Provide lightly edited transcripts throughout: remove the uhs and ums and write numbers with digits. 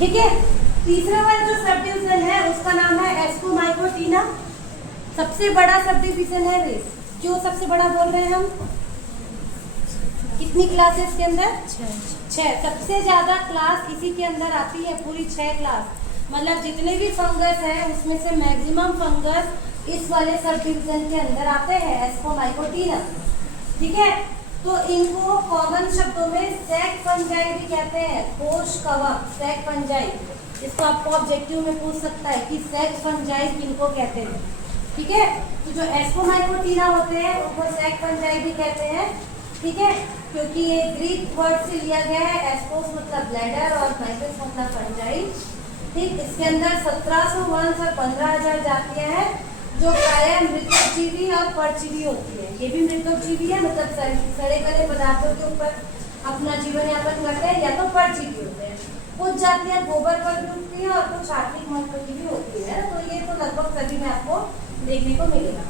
ठीक है। तीसरा वाला जो सब डिवीजन है उसका नाम है एस्कोमाइकोटीना। सबसे बड़ा सब डिवीजन है वे। क्यों सबसे बड़ा बोल रहे हैं हम? कितनी क्लासेस के अंदर? 6। सबसे ज्यादा क्लास इसी के अंदर आती है, पूरी 6 क्लास। मतलब जितने भी फंगस हैं उसमें से मैक्सिमम फंगस इस वाले सब डिवीजन के अंदर आते हैं, एस्कोमाइकोटीना। ठीक है। तो इनको कॉमन शब्दों में सैक फंजाई भी कहते हैं, कोश कवक, सैक फंजाई। इसको आपको ऑब्जेक्टिव में पूछ सकता है कि सैक फंजाई किनको कहते हैं। ठीक है। तो जो एस्कोमाइकोटीना होते हैं उनको सैक फंजाई भी कहते हैं। ठीक है। क्योंकि ये ग्रीक वर्ड से लिया गया है, एस्कोस मतलब ब्लैडर और माइकोस मतलब फंजाई। ठीक। इसके अंदर 1700 वंश और 15,000 जातियां हैं जो प्रायः मृतजीवी और परजीवी होती है। ये भी मृतजीवी है, मतलब सड़े गले पदार्थों के ऊपर अपना जीवन यापन करते हैं, या तो परजीवी होते हैं। कुछ जातियां गोबर पर भी उगती हैं और कुछ आर्थिक महत्व की भी होती है। तो ये तो लगभग सभी में आपको देखने को मिलेगा।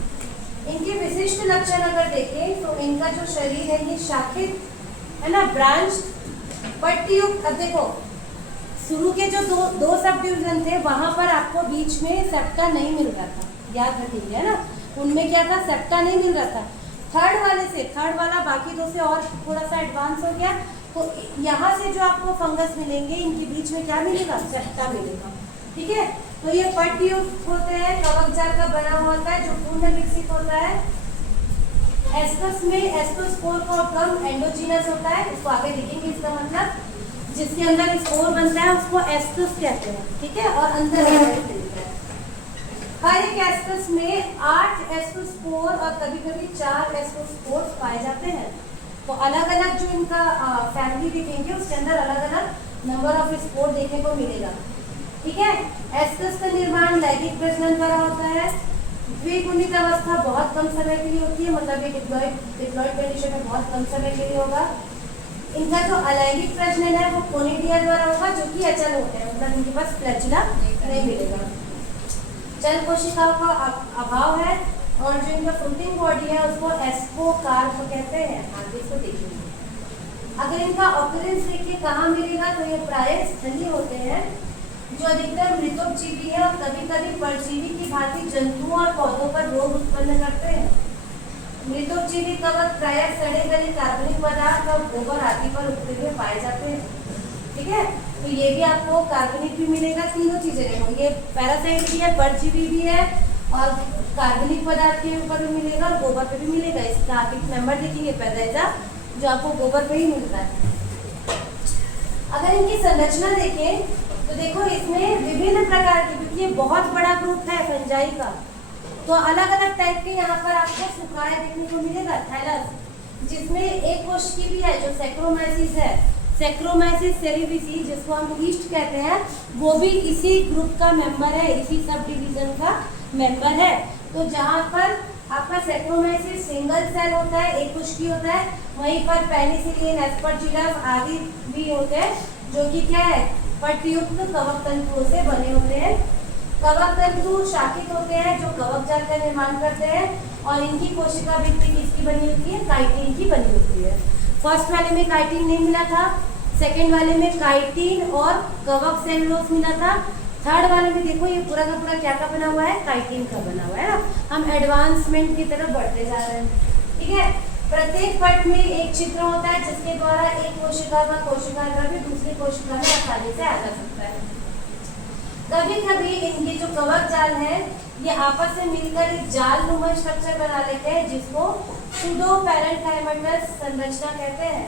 इनके विशिष्ट लक्षण अगर देखें तो इनका जो शरीर है ये शाखित है ना, ब्रांच पट्टियुक्त। अब देखो शुरू के जो दो सब डिवीजन थे वहां पर आपको बीच में सेप्टा नहीं मिल रहा था, याद रखिए है ना। उनमें क्या था? सेप्टा नहीं मिल रहा था। थर्ड वाला बाकी दो से और थोड़ा सा एडवांस हो गया। तो यहाँ से जो आपको फंगस मिलेंगे इनके बीच में क्या मिलेगा? सेप्टा मिलेगा। ठीक है। तो ये पट्टियुक्त होते हैं, कवक जाल का बना हुआ होता है जो पूर्ण विकसित होता है। एस्कस में एस्कोस्पोर का कम एंडोजीनस होता है, इसको आगे देखेंगे। इसका मतलब जिसके अंदर स्पोर बनता है उसको एस्कस कहते हैं। ठीक है। और अंदर हर एक एस्कस में 8 एस्कोस्पोर और कभी कभी 4 एस्कोस्पोर पाए जाते हैं। तो अलग अलग जो इनका फैमिली देखेंगे उसके अंदर अलग अलग नंबर ऑफ स्पोर देखने को मिलेगा। ठीक है। एस्कस का निर्माण लैंगिक प्रजनन द्वारा होता है। द्विगुणित अवस्था बहुत कम समय के लिए होती है, मतलब ये डिप्लॉयड कंडीशन में बहुत कम समय के लिए होगा। इनका जो अलैंगिक प्रजनन है वो कोनिडिया द्वारा होगा, जो कि अचल होते हैं, मतलब इनके पास फ्लैचुला नहीं मिलेगा। चल कोशिकाओं का अभाव है। और जो इनका फ्रूटिंग बॉडी है उसको एस्कोकार्प कहते हैं। आगे इसको देखेंगे। अगर इनका ऑकरेंस देखिए कहाँ मिलेगा तो ये प्रायः स्थलीय होते हैं, जो अधिकतर मृतोपजीवी है और कभी कभी परजीवी की भांति जंतुओं और पौधों पर रोग उत्पन्न करते हैं। मृतोपजीवी कवक प्रायः सड़े गले कार्बनिक पदार्थ और गोबर आदि पर उगते हुए पाए जाते हैं। ठीक है। तो ये भी आपको कार्बनिक भी मिलेगा, तीनों चीजें रहेंगी। ये पैरासाइट भी है, परजीवी भी है और कार्बनिक पदार्थ के ऊपर भी मिलेगा और गोबर पे भी मिलेगा। इसका आप एक मेंबर देखेंगे पैदाइजा, जो आपको गोबर पे ही मिलता है। अगर इनकी संरचना देखें तो देखो इसमें विभिन्न प्रकार के, क्योंकि ये बहुत बड़ा ग्रुप है फंजाई का, तो अलग अलग टाइप के यहाँ पर आपको सुखाए देखने को मिलेगा। थैलस, जिसमें एक कोशिकी भी है जो सैक्रोमाइसिस है, सैक्रोमाइसिस सेरेविसी, जिसको हम ईस्ट कहते हैं, वो भी इसी ग्रुप का मेंबर है, इसी सब डिवीजन का मेंबर है। तो जहाँ पर आपका सैक्रोमाइसिस सिंगल सेल होता है, एक कोशिकी होता है, वहीं पर पेनिसिलिन, एस्परजिलस आदि भी होते हैं, जो कि क्या है? पट्टियुक्त कवक तंतुओं से बने होते हैं। कवक तंतु शाखित होते हैं जो कवक जाल का निर्माण करते हैं, और इनकी कोशिका भित्ति किसकी बनी होती है? काइटिन की बनी होती है। फर्स्ट वाले में काइटिन नहीं मिला था, सेकेंड वाले में काइटिन और कवक सेलुलोज मिला था, थर्ड वाले में देखो ये पूरा का पूरा क्या का बना हुआ है? काइटिन का बना हुआ है ना। हम एडवांसमेंट की तरफ बढ़ते जा रहे हैं। ठीक है। प्रत्येक पट में एक छिद्र होता है जिसके द्वारा एक कोशिका का कोशिका द्रव्य दूसरी कोशिका में आसानी से आ जा सकता है। कभी कभी इनके जो कवक जाल है ये आपस में मिलकर एक जाल नुमा स्ट्रक्चर बना लेते हैं, जिसको सूडो पैरेन्काइमेटस संरचना कहते हैं।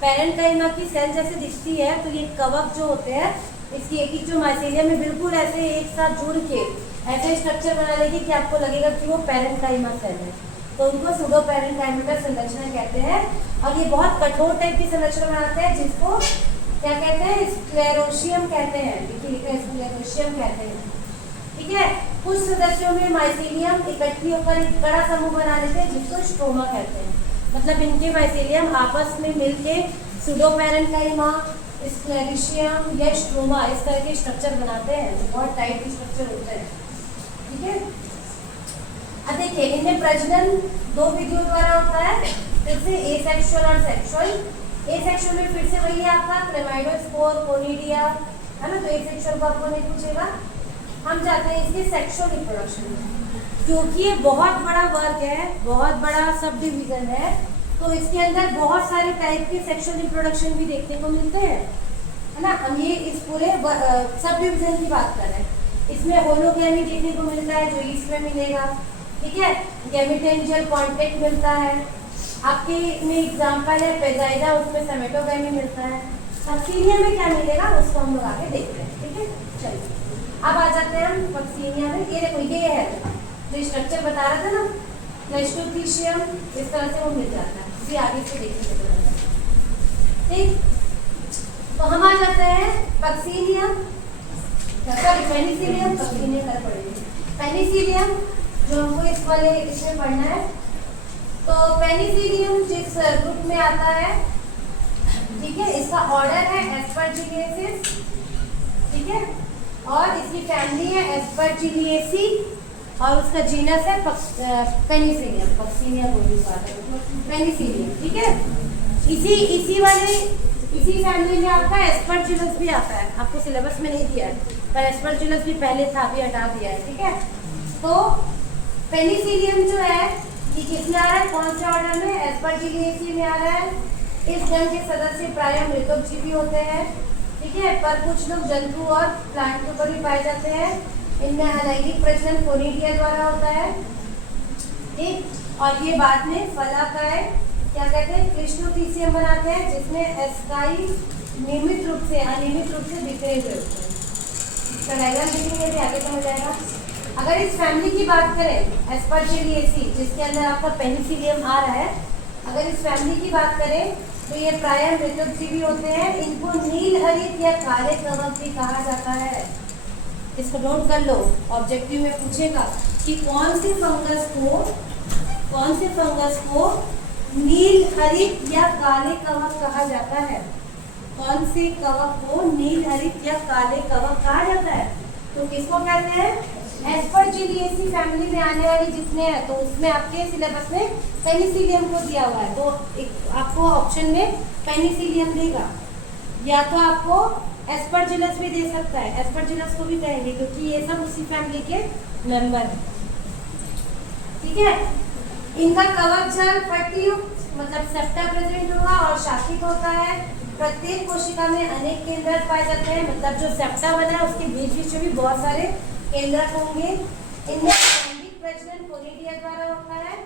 पैरेन्काइमा की सेल जैसे दिखती है, तो ये कवक जो होते हैं इसकी एक जो माइसेलियम में बिल्कुल ऐसे एक साथ जुड़ के ऐसे स्ट्रक्चर बना लेगी कि आपको लगेगा कि वो पैरेन्काइमा सेल है, तो उनको सूडो पैरेन्काइमेटस संरचना कहते हैं। और ये बहुत कठोर टाइप की संरचना बनाते हैं, जिसको क्या कहते हैं? स्क्लेरोशियम कहते हैं। देखिए स्क्लेरोशियम कहते हैं। ठीक है। कुछ सदस्यों में माइसेलियम इकट्ठी होकर एक बड़ा समूह बना लेते हैं, जिसको स्ट्रोमा कहते हैं। मतलब इनके माइसेलियम आपस में मिलके सूडो पैरेन्काइमा, स्क्लेरोशियम या स्ट्रोमा इस तरह के स्ट्रक्चर बनाते हैं, जो बहुत टाइट स्ट्रक्चर होते हैं। ठीक है। अब देखिए इनमें प्रजनन 2 विधियों द्वारा होता है, फिर से एसेक्सुअल और सेक्सुअल। एसेक्सुअल में फिर से वही है आपका क्लेमाइडोस्पोर, कोनिडिया, है ना, तो एसेक्सुअल को आपको नहीं पूछेगा। हम जाते हैं इसके सेक्सुअल रिप्रोडक्शन में, क्योंकि ये बहुत बड़ा वर्क है, बहुत बड़ा सब डिवीजन है, तो इसके अंदर बहुत सारे टाइप के सेक्सुअल रिप्रोडक्शन भी देखने को मिलते हैं, है ना। हम ये इस पूरे सब डिवीजन की बात कर रहे हैं। इसमें होलोगैमी देखने को मिलता है, जो ईस्ट में मिलेगा, ठीक है। गैमेटेंजियल कॉन्टेक्ट मिलता है, आपके में एग्जाम्पल है पेजाइडा, उसमें सेमेटोगैमी मिलता है। पक्सीनिया में क्या मिलेगा उसको हम लोग आगे देखते हैं, ठीक है। चलिए अब आ जाते हैं हम पक्सीनिया में। ये देखो, ये है जो स्ट्रक्चर बता रहा था ना, क्लैस्ट्रोथीशियम, इस तरह से वो मिल जाता है, फिर आगे से देखने को मिलता है, ठीक। तो हम आ जाते हैं पक्सीनिया, सॉरी पेनिसिलियम, पक्सीनिया कर पड़ेगी। पेनिसिलियम जो हमको इस वाले इसमें पढ़ना है, तो पेनिसिलियम जिस ग्रुप में आता है, ठीक है, इसका ऑर्डर है एस्परजिलिएसिस, ठीक है, और इसकी फैमिली है एस्परजिलिएसी, और उसका जीनस है पेनिसिलियम, पक्सीनिया बोली बात है पेनिसिलियम, ठीक है। इसी फैमिली में आपका एस्परजिलस भी आता है, आपको सिलेबस में नहीं दिया है, पर एस्परजिलस भी पहले था, अभी हटा दिया है, ठीक है। तो पेनिसिलियम जो है ये किसमें आ रहा है, कौन से ऑर्डर में, एस्परजिलिएसी में आ रहा है। इस गण के सदस्य प्रायः मृतोपजीवी होते हैं, ठीक है, पर कुछ लोग जंतु और प्लांट के ऊपर भी पाए जाते हैं। इनमें अलैंगिक प्रजनन कोनिडिया द्वारा होता है, ठीक। और ये बाद में फलाकाय क्या कहते हैं, क्लिस्टोथीसियम बनाते हैं, जिसमें एस्काई नियमित रूप से अनियमित रूप से बिखरे हुए होते हैं। इसका डायग्राम देखेंगे भी आगे समझ आएगा। अगर इस फैमिली की बात करें एस्परजिलिएसी, जिसके अंदर आपका पेनिसिलियम आ रहा है, अगर इस फैमिली की बात करें तो ये प्रायः मृतोपजीवी होते हैं। इनको नील हरित या काले कवक भी कहा जाता है। इसको नोट कर लो, ऑब्जेक्टिव में पूछेगा कि कौन से फंगस को नील हरित या काले कवक कहा जाता है। कौन से कवक को नील हरित या काले कवक कहा जाता है, तो किसको कहते हैं, एस्परजिलिएसी फैमिली में आने वाली जितने हैं, तो उसमें आपके सिलेबस में पेनिसिलियम को दिया हुआ है, तो एक आपको ऑप्शन में पेनिसिलियम देगा, या तो आपको एस्परजिलस भी दे सकता है, एस्परजिलस को भी कहेंगे क्योंकि ये सब उसी फैमिली के मेंबर हैं, ठीक है। इनका कवक जाल पट्टीयुक्त मतलब सेप्टा प्रेजेंट होगा और शाखित होता है। प्रत्येक कोशिका में अनेक केंद्रक पाए जाते हैं, मतलब जो सेप्टा बना है उसके बीच बीच में भी बहुत सारे केंद्रक होंगे। इनमें लैंगिक प्रजनन कोनिडिया द्वारा होता है,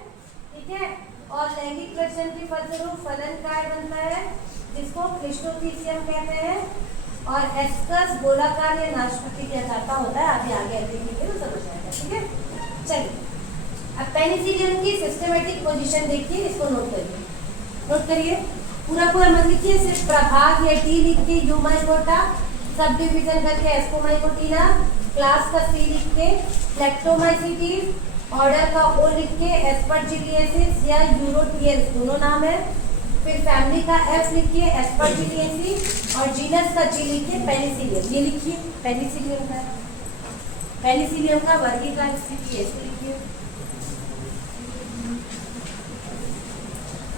ठीक है, और लैंगिक प्रजनन के फलस्वरूप फलनकाय बनता है, जिसको क्लिस्टोथीसियम कहते हैं, और एस्कस गोलाकार या नाशपाती के आकार का होता है। अभी आगे देखेंगे तो समझ आएगा, ठीक है। चलिए अब पेनिसिलियम की सिस्टमेटिक पोजीशन देखिए, इसको नोट करिए, पूरा मत लिखिए, सिर्फ प्रभाग या टी लिख के, यूमाइकोटा सब डिवीजन करके एस्कोमाइकोटिना, क्लास का सी लिख के, लेक्टोमाइसिटीज, ऑर्डर का ओ लिख के, एस्परजिलिएसिस या यूरोटियल्स दोनों नाम है, फिर फैमिली का एफ लिखिए एस्परजिलिएसी, और जीनस का जी लिखिए पेनिसिलियम। ये लिखिए पेनिसिलियम का वर्गीकरण लिखिए।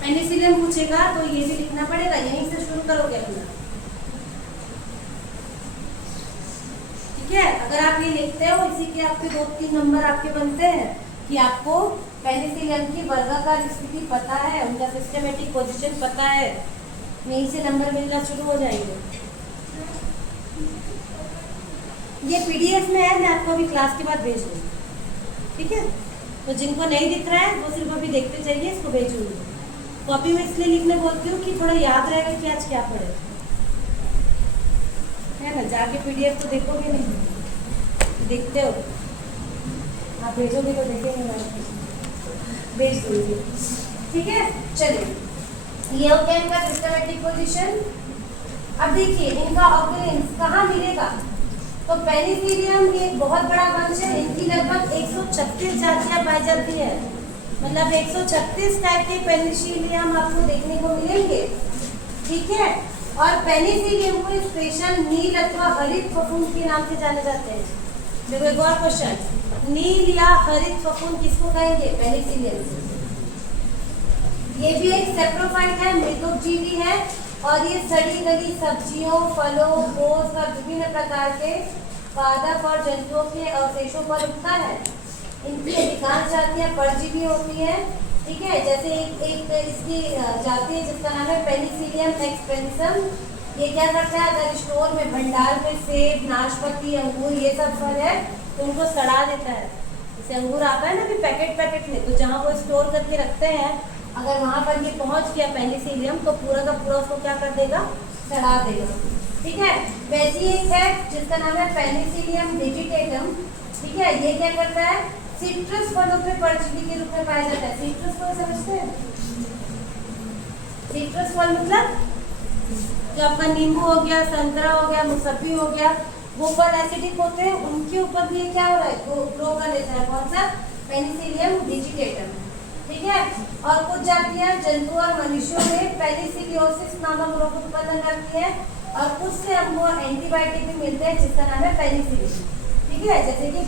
पेनिसिलियम पूछेगा तो ये भी लिखना पड़ेगा, यहीं से शुरू करोगे अपना, ठीक है। अगर आप ये लिखते हो, इसी के आपके 2-3 नंबर आपके बनते हैं कि आपको पेनिसिलियम की वर्गाकार स्थिति पता है, उनका सिस्टमेटिक पोजीशन पता है, यहीं से नंबर मिलना शुरू हो जाएंगे। ये पीडीएफ में है, मैं आपको अभी क्लास के बाद भेज दूँगी, ठीक है। तो जिनको नहीं दिख रहा है वो सिर्फ अभी देखते जाइए, इसको भेजूंगी। कॉपी में इसलिए लिखने बोलती हूँ कि थोड़ा याद रहेगा कि आज क्या पढ़े, है ना। जाके पीडीएफ तो देखोगे नहीं, देखते हो आप, भेजोगे तो देखेंगे, मैं भेज दूँगी, ठीक है। चलिए ये हो गया इनका सिस्टमेटिक पोजीशन। अब देखिए इनका ऑर्गेनेल्स कहाँ मिलेगा, तो पेनिसिलियम ये एक बहुत बड़ा वंश है, इनकी लगभग 136 जातियाँ पाई जाती है, मतलब 136 टाइप के पेनिसिलियम आपको देखने को मिलेंगे, ठीक है। और पेनिसिलियम को स्पेशल नील अथवा हरित फफूंद के नाम से जाने जाते हैं। देखो एक और क्वेश्चन, नील या हरित फफूंद किसको कहेंगे, पेनिसिलियम। ये भी एक सेप्रोफाइट है, मृतोपजीवी है, और ये सड़ी गली सब्जियों, फलों, ठोस और विभिन्न प्रकार के पादप और जंतुओं के अवशेषों पर उगता है। इनकी अधिकांश जातियां परजीवी होती हैं, ठीक है। जैसे एक इसकी जाति है जिसका नाम है पेनिसिलियम एक्सपेंसम। ये क्या करता है, अगर स्टोर में भंडार में सेब, नाशपाती, अंगूर ये सब फल है तो उनको सड़ा देता है। जैसे अंगूर आता है ना कि पैकेट में, तो जहाँ वो स्टोर करके रखते हैं, अगर वहाँ पर ये पहुँच गया पेनिसिलियम तो पूरा का पूरा उसको क्या कर देगा, सड़ा देगा, ठीक है। वैसी एक है जिसका नाम है पेनिसिलियम वेजिटेटम, ठीक है। ये क्या करता है, सिट्रस फलों पे परजीवी के रूप में पाया जाता है। सिट्रस फल समझते हैं? सिट्रस फल मतलब जो आपका नींबू हो गया, संतरा हो गया, मौसम्बी हो गया, वो फल एसिडिक होते हैं, उनके ऊपर भी क्या हो रहा है, ग्रो कर लेता है। कौन सा, पेनिसिलियम वेजिटेटम, ठीक है। और कुछ जातियां जंतु और मनुष्यों में पेनिसिलियोसिस नामक रोग उत्पन्न करती है, और कुछ से हमको एंटीबायोटिक भी मिलते हैं जिसका नाम है पेनिसिलिन, ठीक है। जैसे कि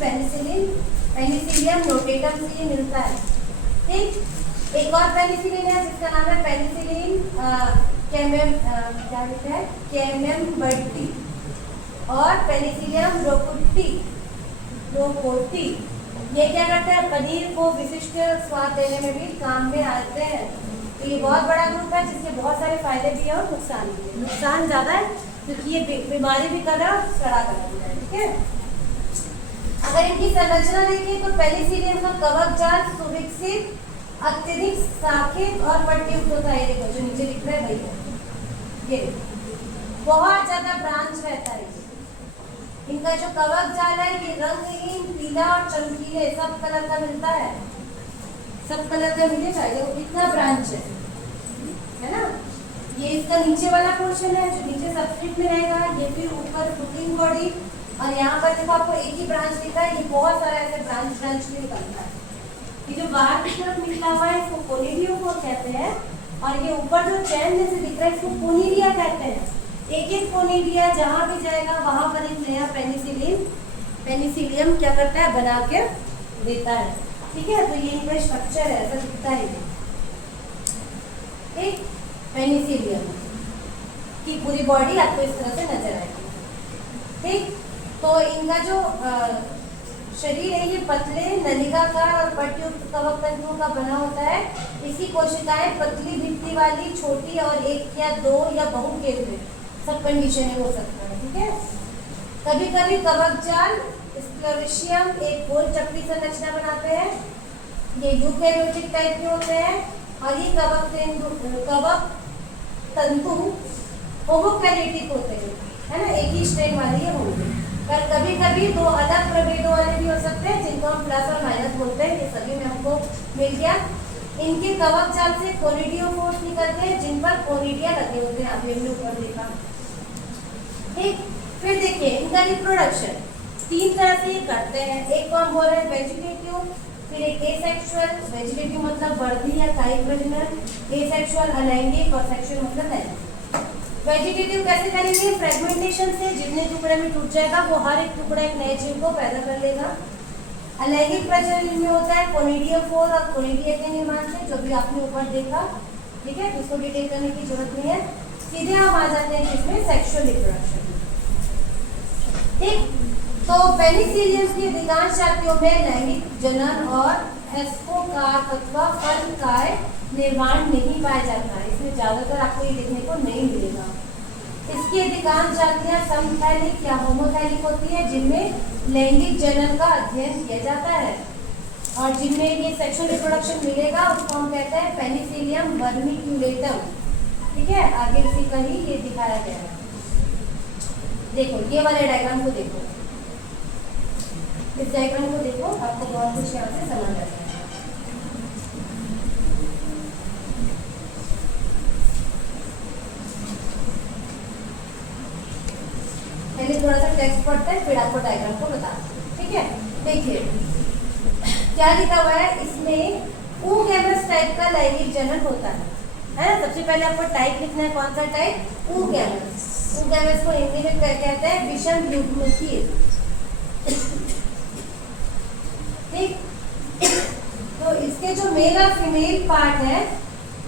पेनिसिलियम नोटेटम से ये मिलता है, ठीक। एक और पेनिसिलिन है जिसका नाम है पेनिसिलिन कैमेम्बर्टी और पेनिसिलियम रोकोटी। ये क्या करते हैं, पनीर को विशिष्ट स्वाद देने में भी काम में आते हैं। तो ये बहुत बड़ा ग्रुप है जिसके बहुत सारे फायदे भी है और नुकसान भी है। नुकसान ज़्यादा है क्योंकि ये बीमारी भी कर रहा है और सड़ा कर रहा है, ठीक है। अगर इनकी संरचना देखें तो पेनिसिलियम का कवक जाल सुविकसित, अत्यधिक शाखित और पट्टीयुक्त होता है। देखो जो नीचे लिख रहा है भैया, ये बहुत ज्यादा ब्रांच रहता है। इनका जो कवक जाल है ये रंगहीन, पीला और चमकीले सब कलर का मिलता है, सब कलर का मिलेगा। देखो कितना ब्रांच है ना। ये इसका नीचे वाला पोर्शन है जो नीचे सबस्ट्रेट में रहेगा, ये फिर ऊपर फ्रूटिंग बॉडी, और यहाँ पर देखो आपको एक ही ब्रांच दिख रहा है, ये बहुत सारा ऐसे ब्रांच में निकलता है। ये जो बाहर की तरफ निकला हुआ है इसको कोनिडियोफोर कहते हैं, और ये ऊपर जो चैन जैसे दिख रहा है इसको कोनिडिया कहते हैं। एक एक कोनिडिया जहाँ भी जाएगा वहाँ पर एक नया पेनिसिलियम क्या करता है, बना के देता है, ठीक है। तो ये इनका स्ट्रक्चर है, ऐसा दिखता है, ठीक। पेनिसिलियम की पूरी बॉडी आपको इस तरह से नजर आएगी, ठीक। तो इनका जो शरीर है ये पतले, नलिकाकार और पट्टीयुक्त कवक तंतुओं का बना होता है। इसकी कोशिकाएं पतली भित्ति वाली, छोटी और एक या दो या बहुकेंद्रित, सब कंडीशन हो सकता है, ठीक है। कभी कभी कवक जाल स्क्लेरोशियम एक गोल चपटी संरचना बनाते हैं। ये यूकेरियोटिक टाइप के होते हैं, और ये कवक तंतु होमोकैरियोटिक होते हैं, है ना, एक ही स्ट्रेन वाले ये होंगे। पर कभी कभी दो अलग प्रभेदों वाले भी हो सकते हैं जिनको हम प्लस और माइनस बोलते हैं। ये सभी में हमको मिल गया। इनके कवक जाल से कोनिडियोफोर्स निकलते हैं जिन पर कोनिडिया लगे होते हैं, अभी हमने ऊपर देखा, ठीक। फिर देखिए इनका रिप्रोडक्शन 3 तरह से ये करते हैं। एक को हम बोल रहे हैं वेजिटेटिव, फिर एक एसेक्सुअल। वेजिटेटिव मतलब वर्धी या कायिक प्रजनन, एसेक्सुअल अलैंगिक, और सेक्सुअल मतलब लैंगिक। वेजिटेटिव कैसे करेंगे, फ्रेगमेंटेशन से, जितने टुकड़े में टूट जाएगा वो हर एक टुकड़ा एक नए जीव को पैदा कर लेगा। अलैंगिक प्रजनन में होता है कोनिडियोफोर और कोनिडिया के निर्माण से, जो भी आपने ऊपर देखा, ठीक है, जिसको डिटेल करने की जरूरत नहीं है। सीधे हम आ जाते हैं इसमें सेक्सुअल रिप्रोडक्शन, ठीक। तो पेनिसिलियम की अधिकांश जातियों में लैंगिक जनन और एस्पोकार अथवा फलकाय निर्माण नहीं पाया जाता है। इसमें ज्यादातर आपको ये देखने को नहीं मिलेगा। इसकी अधिकांश जातियां समथैलिक या होमोथैलिक होती है, जिनमें लैंगिक जनन का अध्ययन किया जाता है, और जिनमें ये सेक्सुअल रिप्रोडक्शन मिलेगा उसको हम कहते हैं पेनिसिलियम वर्मिक्यूलेटम, ठीक है। आगे इसी का ही ये दिखाया गया है। देखो ये वाले डायग्राम को देखो, इस डायग्राम को देखो, आपको बहुत कुछ यहाँ से समझ आ जाएगा। पहले थोड़ा सा टेक्स्ट पढ़ते हैं फिर आपको डायग्राम को बताते हैं, ठीक है। देखिए क्या लिखा हुआ है इसमें, ऊगैमस टाइप का लैंगिक जनन होता है ना। सबसे पहले आपको टाइप लिखना है, कौन सा टाइप, ऊगैमस। ऊगैमस को हिंदी में कहते हैं विषम युग्मकीय, ठीक। तो इसके जो मेल और फीमेल पार्ट है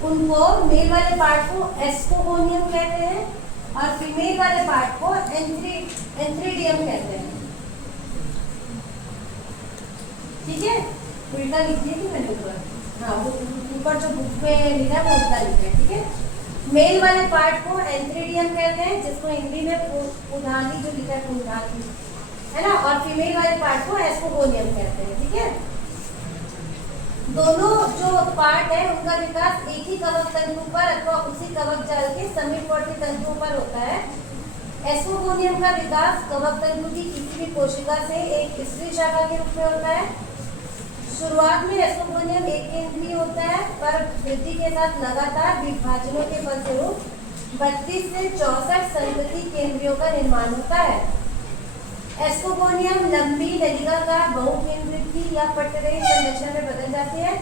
उनको मेल वाले पार्ट को एस्कोगोनियम कहते हैं और फीमेल वाले पार्ट को एंथ्रीडियम कहते हैं। ठीक है, उल्टा लिख दिया कि मैंने ऊपर, हाँ वो ऊपर जो बुक में लिखा है वो उल्टा लिखा है। ठीक है, मेल वाले पार्ट को एंथ्रीडियम कहते हैं, जिसको हिंदी में पुधानी जो लिखा है पुधानी है ना, और फीमेल वाले पार्ट को एस्कोगोनियम कहते हैं। ठीक है, दोनों जो पार्ट है उनका विकास एक ही कवक तंतु पर अथवा उसी कवक जाल के समीपवर्ती तंतुओं पर होता है। एस्कोगोनियम का विकास कवक तंतु की किसी भी कोशिका से एक स्त्री शाखा के रूप में होता है। शुरुआत में एस्कोगोनियम एक केंद्रीय होता है, पर वृद्धि के साथ लगातार विभाजनों के फलस्वरूप 32 से 64 संतति केंद्रियों का निर्माण होता है। एस्कोगोनियम लंबी नलिकाकार बहुकेंद्रित या पटरेई संरचना में बदल जाती है।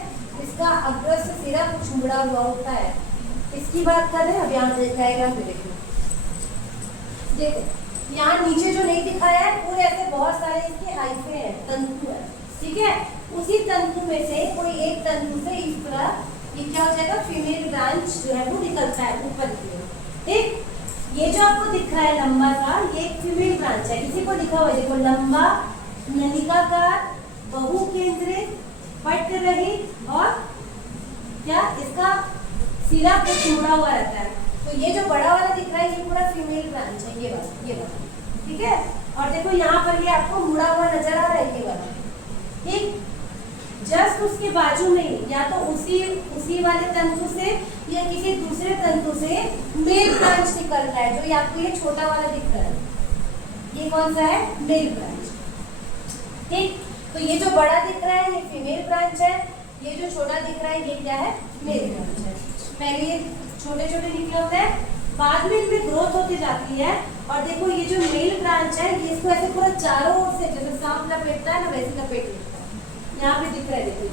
इसका अग्रस्थ सिरा कुछ मुड़ा हुआ होता है। इसकी बात कर रहे हैं, अब यहाँ डायग्राम पे देखो, यहाँ नीचे जो नहीं दिखाया है पूरे ऐसे बहुत सारे इसके हाइफे हैं, तंतु है। ठीक है, उसी तंतु में से कोई एक तंतु से इस तरह ये क्या हो जाएगा, फीमेल ब्रांच जो है वो निकलता है ऊपर की ओर। ठीक, ये जो आपको दिख रहा है लंबा सा, ये एक फीमेल ब्रांच है। इसी को लिखा हुआ है देखो, लंबा नलिकाकार बहुकेंद्रित पटरहित और क्या इसका सिरा कुछ मुड़ा हुआ रहता है। तो ये जो बड़ा वाला दिख रहा है ये पूरा फीमेल ब्रांच है, ये वाला। ठीक है, और देखो यहाँ पर ये आपको मुड़ा हुआ नजर आ रहा है, ये वाला। ठीक, जस्ट उसके बाजू में या तो उसी वाले तंतु से या किसी दूसरे तंतु से मेल ब्रांच निकल रहा है, जो आपको ये छोटा वाला दिख रहा है, ये कौन सा है, मेल ब्रांच। ठीक, तो ये जो बड़ा दिख रहा है ये फीमेल ब्रांच है, ये जो छोटा दिख रहा है ये क्या है, मेल ब्रांच है। पहले ये छोटे छोटे निकले होते हैं, बाद में इनमें ग्रोथ होती जाती है। और देखो ये जो मेल ब्रांच है ये इसको ऐसे पूरा चारों ओर से जैसे सांप लपेटता है ना वैसे लपेट लेता है। यहाँ पे दिख रहा है, देखो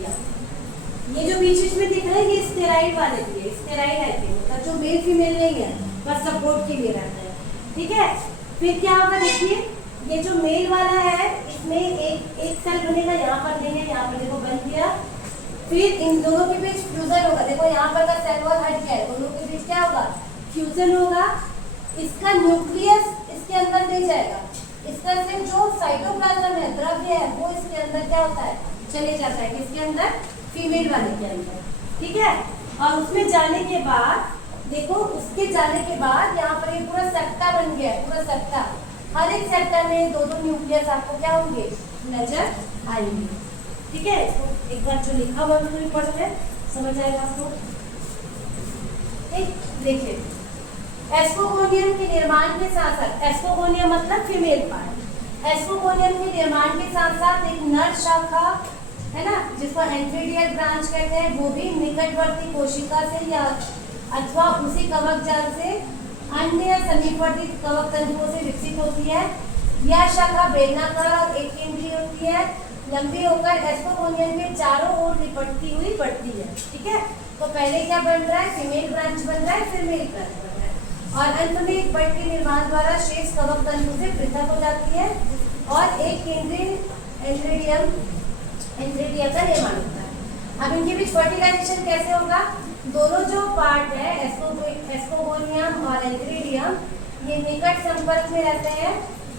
ये जो बीच में दिख रहा है ये स्टेराइड वाले के लिए, स्टेराइड है मतलब जो मेल फीमेल नहीं है, बस सपोर्ट के लिए रहता है। ठीक है, फिर क्या होगा देखिए, ये जो मेल वाला है इसमें एक सेल बनेगा, यहाँ पर नहीं है, यहाँ पर देखो बन गया। फिर इन दोनों के बीच फ्यूजन होगा, देखो यहाँ पर का सेल वॉल हट गया है, दोनों के बीच क्या होगा, फ्यूजन होगा। इसका न्यूक्लियस इसके अंदर नहीं जाएगा, इसका सिर्फ जो साइटोप्लाज्म है, द्रव्य है, वो इसके अंदर क्या होता है, चले जाता है, किसके अंदर, फीमेल वाले के अंदर। ठीक है, और उसमें जाने के बाद देखो, उसके जाने के बाद यहाँ पर ये पूरा सेप्टा बन गया है, पूरा सेप्टा। हर एक सेप्टा में दो न्यूक्लियस आपको क्या होंगे, नजर आएंगे। ठीक है, तो एक बार जो लिखा हुआ है पढ़ ले, समझ आएगा आपको। ठीक, देखिए एस्कोगोनियम के निर्माण के साथ साथ, एस्कोगोनियम मतलब फीमेल पार्ट, एस्कोगोनियम के निर्माण के साथ साथ एक नर शाखा है ना, जिसको एंथ्रीडियल ब्रांच कहते हैं, वो भी निकटवर्ती कोशिका से या अथवा उसी कवक जाल से अन्य समीपवर्ती कवक तंतुओं से विकसित होती है। यह शाखा बेलनाकार और एक केंद्रीय होती है, लंबी होकर एस्कोगोनियम के चारों ओर लिपटती हुई बढ़ती है। ठीक है, तो पहले क्या बन रहा है, फीमेल ब्रांच बन रहा है, फिर मेल ब्रांच बन रहा है, और अंत में एक बट के निर्माण द्वारा शेष कवक तंतु से पृथक हो जाती है और एक केंद्रीय एंथ्रीडिया का निर्माण होता है। अब इनके बीच फर्टिलाइजेशन कैसे होगा, दोनों जो पार्ट है एस्कोगोनियम और एंथ्रीडियम, ये निकट संपर्क में रहते हैं।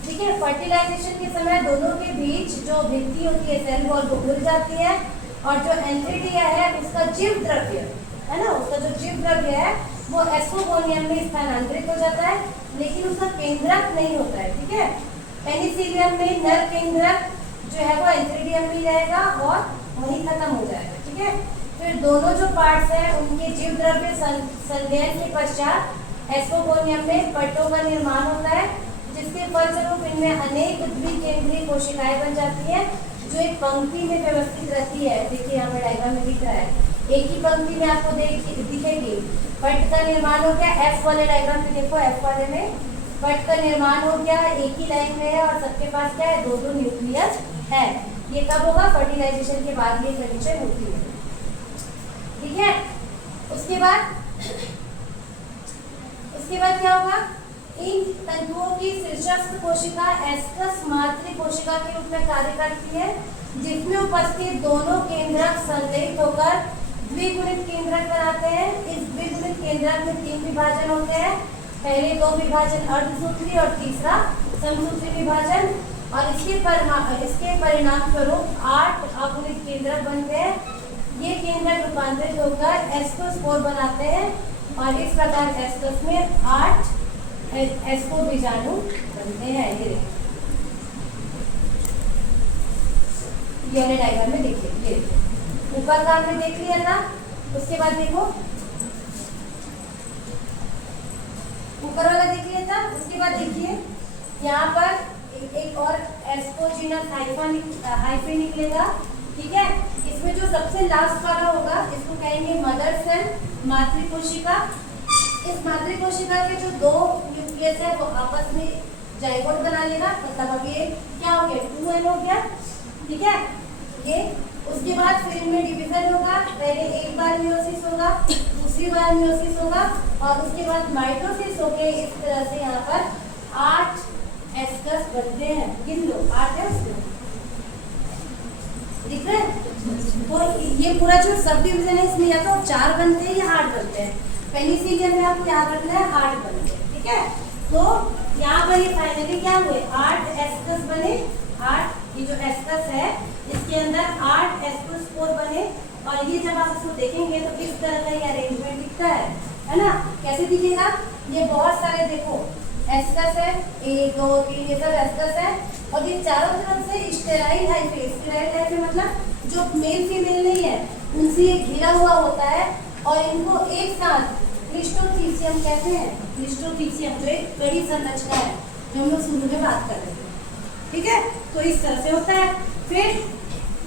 ठीक है, फर्टिलाइजेशन के समय दोनों के बीच जो भित्ति होती है सेल वॉल वो खुल जाती है, और जो एंथ्रीडिया है उसका जीव द्रव्य है ना, उसका जो जीव द्रव्य है वो एस्कोगोनियम में स्थानांतरित हो जाता है, लेकिन उसका केंद्रक नहीं होता है। ठीक है, पेनिसिलियम में नर केंद्रक जो है वो एंथ्रीडियम में रहेगा और वहीं खत्म हो जाएगा। ठीक है, फिर दोनों जो पार्ट्स हैं उनके जीव द्रव्य संलयन के पश्चात एस्कोगोनियम में पट्टों का निर्माण होता है, जिसके फलस्वरूप इनमें अनेक द्विकेंद्रीय कोशिकाएं बन जाती हैं, जो एक पंक्ति में व्यवस्थित रहती है। देखिए यहाँ पर डायग्राम में दिख रहा है, एक ही पंक्ति में आपको दिखेगी। पट्ट का निर्माण हो गया, एफ वाले डायग्राम में देखो, एफ वाले में पट्ट का निर्माण हो गया, एक ही लाइन में है और सबके पास क्या है, दो न्यूक्लियस है। ये कब होगा, फर्टिलाइजेशन के बाद ये कंडीशन होती है। ठीक है, उसके बाद क्या होगा, इन तंतुओं की शीर्षस्थ कोशिका एस्कस मातृ कोशिका के रूप में कार्य करती है, जिसमें उपस्थित दोनों केंद्रक संलयित होकर द्विगुणित केंद्रक बनाते हैं। इस द्विगुणित केंद्रक में 3 विभाजन होते हैं। पहले 2 विभाजन अर्धसूत्री और तीसरा समसूत्री विभाजन, और इसके परिणाम स्वरूप 8 अगुणित केंद्रक बनते हैं। ये केंद्रक रूपांतरित होकर एस्कोस्पोर बनाते हैं और इस प्रकार एस्कोस में 8 एस्को बीजाणु बनते हैं। ये डायग्राम में देखिए, ये ऊपर का आपने देख लिया था। उसके बाद देखो ऊपर वाला देख लिया था। उसके बाद देखिए यहाँ पर एक और एस्कोजिनस हाइफे निकलेगा, ठीक है। इसमें जो सबसे लास्ट वाला होगा इसको कहेंगे मदर सेल, मातृकोशिका। इस मातृकोशिका के जो 2 न्यूक्लियस है वो आपस में जाइगोट बना लेगा, मतलब अब ये क्या हो गया, 2n हो गया, ठीक है। ये उसके बाद फिर इनमें डिवीजन होगा। पहले एक बार मियोसिस होगा, दूसरी बार मियोसिस होगा और उसके बाद माइटोसिस होके इस तरह से यहाँ पर 8 एस्कस बनते हैं। गिन लो, 8 है उसमें, दिख रहा है। तो ये पूरा जो सब डिवीजन है इसमें या तो 4 बनते हैं या 8 बनते हैं। पेनिसिलियम में आपको याद रखना है 8 बनते हैं, ठीक है। तो यहाँ पर ये फाइनली क्या हुए, 8 एस्कस बने। 8 ये जो एस्कस है इसके अंदर 8 एस्कोस्पोर बने, और ये जब आप इसको देखेंगे तो इस तरह का ये अरेंजमेंट दिखता है ना। कैसे दिखेगा, ये बहुत सारे देखो एस्कस है, 1 2 3 ये सब एस्कस है, और ये चारों तरफ से स्टेराइल हाइफे। स्टेराइल हाइफे मतलब जो मेल फीमेल नहीं है उनसे ये घिरा हुआ होता है, और इनको एक साथ क्लिस्टोथीसियम कहते हैं। क्लिस्टोथीसियम जो एक बड़ी संरचना है जो हम लोग शुरू में बात कर रहे थे, ठीक है। तो इस तरह से होता है। फिर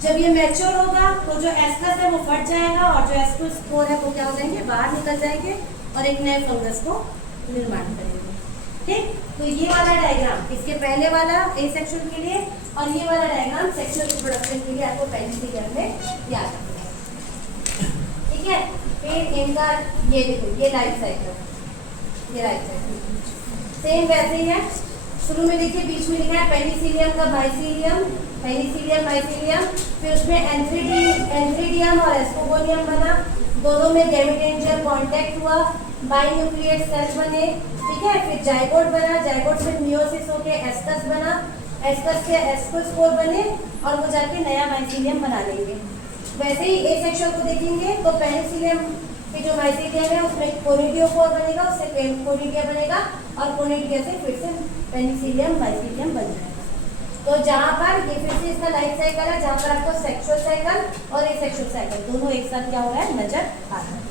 जब ये मैच्योर होगा तो जो एस्कस है वो फट जाएगा और जो एस्कोस्पोर है वो क्या हो जाएंगे, बाहर निकल जाएंगे और एक नए फंगस को निर्माण करेंगे, ठीक। तो ये वाला डायग्राम इसके पहले वाला एसेक्सुअल के लिए, और ये वाला डायग्राम सेक्सुअल रिप्रोडक्शन के लिए आपको पेनिसिलियम में याद रखना है, ठीक है। फिर इनका ये देखो, ये लाइफ साइकिल, ये लाइफ साइकिल सेम वैसे ही है। शुरू में देखिए बीच में लिखा है पेनिसिलियम का माइसिलियम, पेनिसिलियम माइसिलियम, फिर उसमें एंथ्रीडियम और एस्कोगोनियम बना, दोनों में गैमेटेंजियल कांटेक्ट हुआ, बाइन्यूक्लिएट सेल बने, ठीक है। फिर जाइगोट बना, जाइगोट से मियोसिस होके एस्कस बना, एस्कस से एस्कोस्पोर बने और वो जाके नया माइसिलियम बना लेंगे। वैसे ही एसेक्सुअल को देखेंगे तो पेनिसिलियम कि जो माइसिलियम है उसमें कोनिडियोफोर बनेगा, उससे कोनिडिया बनेगा और कोनिडिया से फिर से पेनिसिलियम माइसिलियम बन जाएगा। तो जहाँ पर ये फिर से इसका लाइफ साइकिल है, जहाँ पर आपको सेक्सुअल साइकिल और एसेक्सुअल साइकिल दोनों एक साथ क्या हो रहा है नजर आ रहा है।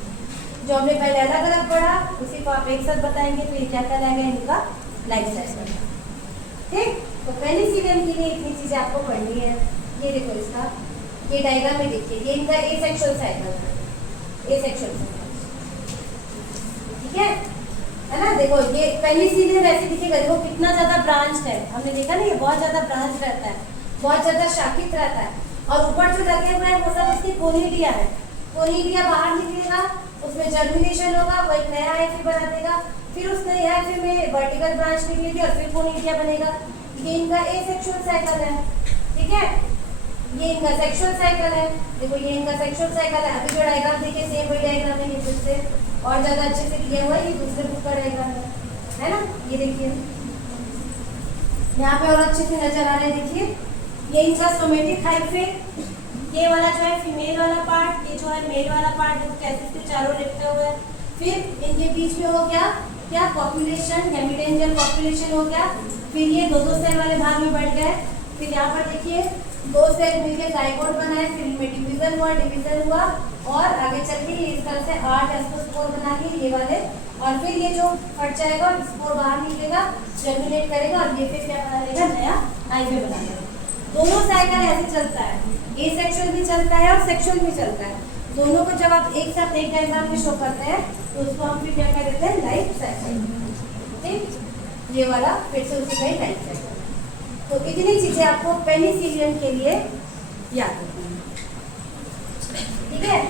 जो हमने पहले अलग अलग पढ़ा उसी को आप एक साथ बताएंगे तो ये क्या कहलाएगा, इनका लाइफ साइकिल, ठीक। तो पेनिसिलियम के लिए इतनी चीजें आपको पढ़नी है। ये देखो इसका ये डायग्राम में देखिए, ये इनका एसेक्सुअल साइकिल है, एसेक्सुअल साइकिल, ठीक है ना। देखो ये पेनिसिलियम वैसे दिखेगा, देखो कितना ज्यादा ब्रांच है, हमने देखा ना ये बहुत ज्यादा ब्रांच रहता है, बहुत ज्यादा शाखित रहता है, और ऊपर जो लगे हुए हैं वो सब उसकी कोनिडिया है। कोनिडिया बाहर निकलेगा, उसमें जर्मिनेशन होगा, वो एक नया हाइफे बना देगा, फिर उस नए हाइफे में वर्टिकल ब्रांच निकलेगी और फिर कोनिडिया बनेगा। ये इनका एसेक्सुअल साइकिल है, ठीक है। ये इनका सेक्सुअल साइकिल है, देखो ये इनका सेक्सुअल साइकिल है। अभी जो डायग्राम देखिए सेम वही डायग्राम है, ये फिर से और ज्यादा अच्छे से किया हुआ है, ये दूसरे बुक का डायग्राम है ना। ये देखिए यहाँ पे और अच्छे से नजर आ रहा है, देखिए ये इनका सोमेटिक हाइफे, ये वाला जो है फीमेल वाला पार्ट, ये जो है मेल वाला पार्ट, देखो कैसे इसके चारों लिपटे हुए हैं। फिर इनके बीच में हो गया क्या, पॉपुलेशन, गैमेटेंजियल पॉपुलेशन हो गया। फिर ये दो सेल वाले भाग में बढ़ गए। फिर यहाँ पर देखिए 2 सेल मिलकर जाइगोट बना है, फिर इनमें डिवीजन हुआ और आगे चल के इस तरह से 8 एस्कोस्पोर बना के ये वाले, और फिर ये जो फट जाएगा और स्पोर बाहर निकलेगा, जर्मिनेट करेगा और ये फिर क्या बना लेगा, नया हाइफे बना लेगा। दोनों साइकिल ऐसे चलता है, एसेक्सुअल भी चलता है और सेक्सुअल भी चलता है। दोनों को जब आप एक साथ एक डायग्राम में शो करते हैं तो उसको हम फिर क्या कह देते हैं, लाइफ साइकिल, ठीक। ये वाला फिर से उसी का ही लाइफ साइकिल। तो इतनी चीजें आपको पेनिसिलियम के लिए याद रखनी है, ठीक है।